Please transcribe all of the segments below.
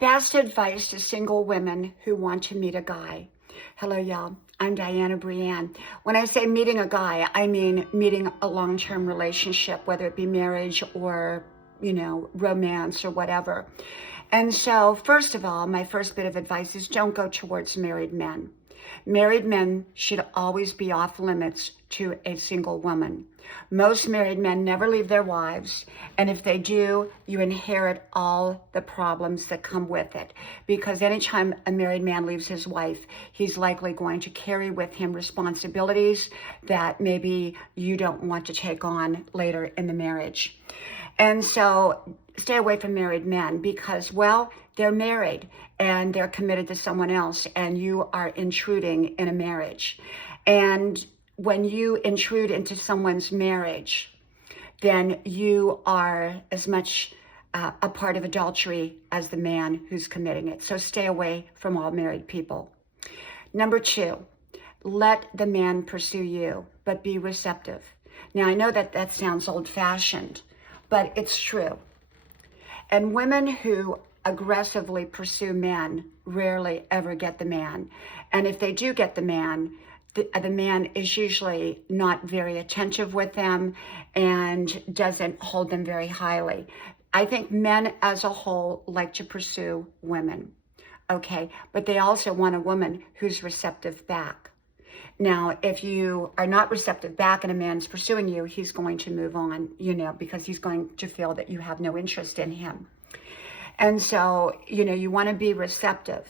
best advice to single women who want to meet a guy. Hello, y'all. I'm Diana Brienne. When I say meeting a guy, I mean meeting a long-term relationship, whether it be marriage or, romance or whatever. And so, first of all, my first bit of advice is don't go towards married men. Married men should always be off limits to a single woman. Most married men never leave their wives, and if they do, you inherit all the problems that come with it. Because anytime a married man leaves his wife, he's likely going to carry with him responsibilities that maybe you don't want to take on later in the marriage. And so stay away from married men because, well, they're married and they're committed to someone else, and you are intruding in a marriage. And when you intrude into someone's marriage, then you are as much a part of adultery as the man who's committing it. So stay away from all married people. Number 2, let the man pursue you, but be receptive. Now, I know that sounds old-fashioned, but it's true. And women who aggressively pursue men rarely ever get the man. And if they do get the man is usually not very attentive with them and doesn't hold them very highly. I think men as a whole like to pursue women, okay? But they also want a woman who's receptive back. Now, if you are not receptive back and a man's pursuing you, he's going to move on, because he's going to feel that you have no interest in him. And so, you want to be receptive.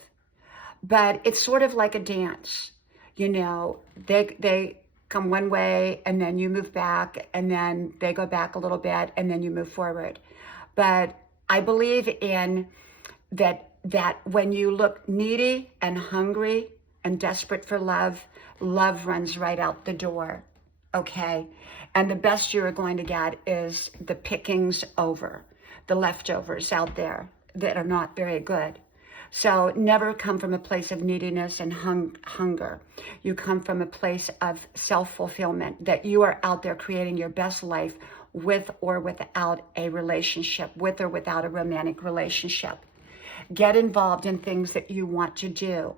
But it's sort of like a dance. They come one way and then you move back and then they go back a little bit and then you move forward. But I believe in that when you look needy and hungry and desperate for love, love runs right out the door, okay? And the best you're going to get is the pickings over, the leftovers out there that are not very good. So never come from a place of neediness and hunger. You come from a place of self-fulfillment, that you are out there creating your best life with or without a relationship, with or without a romantic relationship. Get involved in things that you want to do.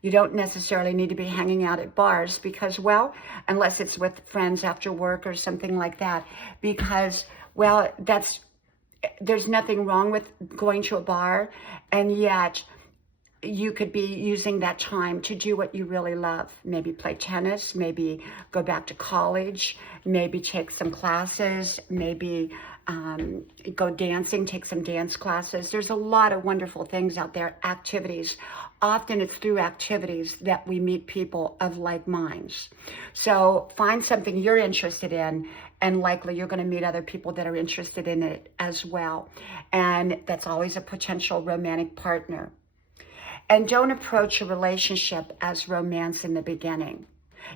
You don't necessarily need to be hanging out at bars because, well, unless it's with friends after work or something like that, because, well, there's nothing wrong with going to a bar, and yet you could be using that time to do what you really love. Maybe play tennis, maybe go back to college, maybe take some classes, maybe go dancing, take some dance classes. There's a lot of wonderful things out there, activities. Often it's through activities that we meet people of like minds. So find something you're interested in, and likely you're going to meet other people that are interested in it as well. And that's always a potential romantic partner. And don't approach a relationship as romance in the beginning.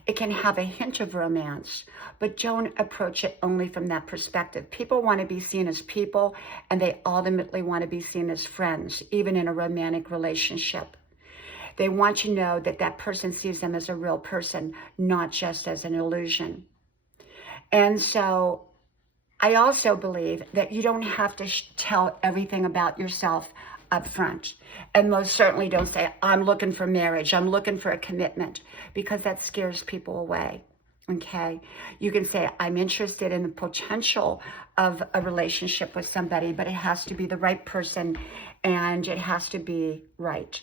It can have a hint of romance, but don't approach it only from that perspective. People want to be seen as people, and they ultimately want to be seen as friends, even in a romantic relationship. They want to know that that person sees them as a real person, not just as an illusion. And so I also believe that you don't have to tell everything about yourself up front. And most certainly don't say, I'm looking for marriage, I'm looking for a commitment, because that scares people away, okay? You can say, I'm interested in the potential of a relationship with somebody, but it has to be the right person and it has to be right.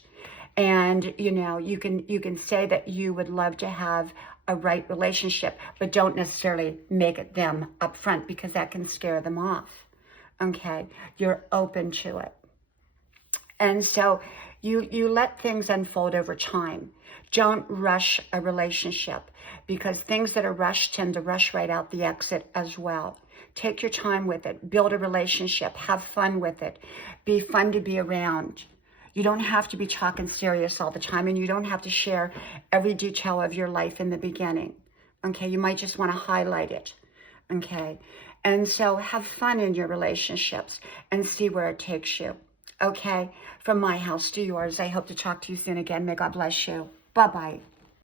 And, you can say that you would love to have a right relationship, but don't necessarily make it them up front, because that can scare them off, okay? You're open to it. And so you let things unfold over time. Don't rush a relationship, because things that are rushed tend to rush right out the exit as well. Take your time with it. Build a relationship. Have fun with it. Be fun to be around. You don't have to be talking serious all the time, and you don't have to share every detail of your life in the beginning. Okay, you might just want to highlight it. Okay, and so have fun in your relationships and see where it takes you. Okay, from my house to yours. I hope to talk to you soon again. May God bless you. Bye-bye.